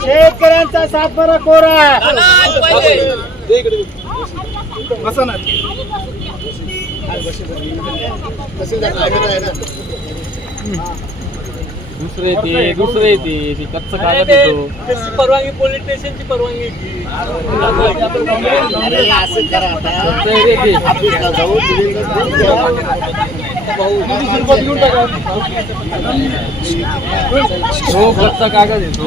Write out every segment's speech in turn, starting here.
शेतकऱ्यांचा सातबारा कोरा दुसरे ते कच्चं कागद येतो परवानगी पोलीस स्टेशनची परवानगी हो कच्चा कागद येतो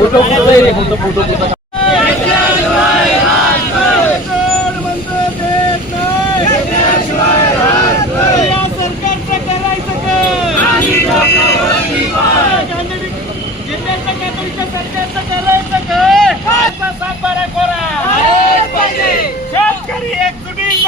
फोटो फोटो शेतकरी एकजुटीत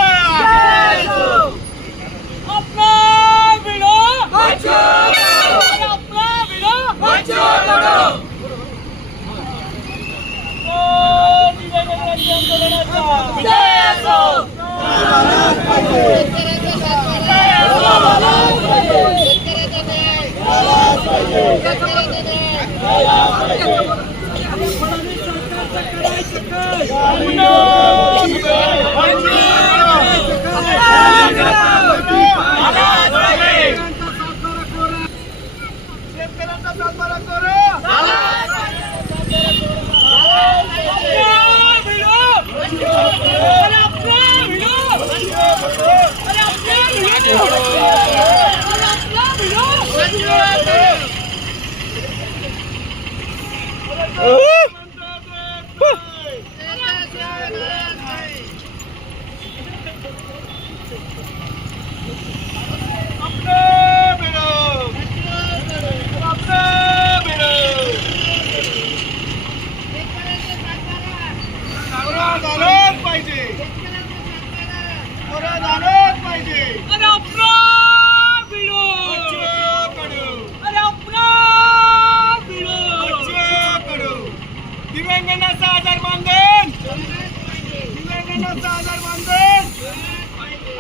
दिव्यांगांना 6,000 मानधन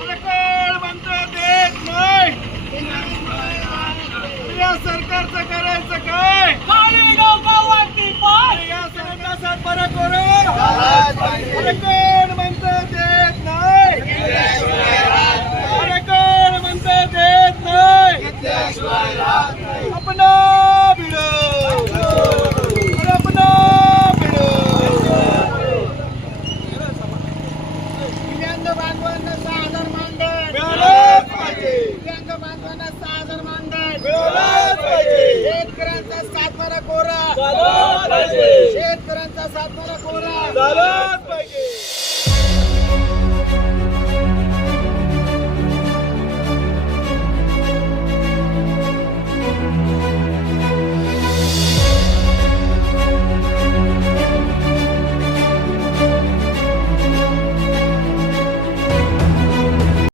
अरे कोण म्हणतं देत नाही या सरकारचं करायचं काय या सरकारचा सातबारा कोरा अरे कोण म्हणतं देत नाही अरे कोण म्हणतं देत नाही अपना भिडो शेतकऱ्यांचा सातबारा कोरा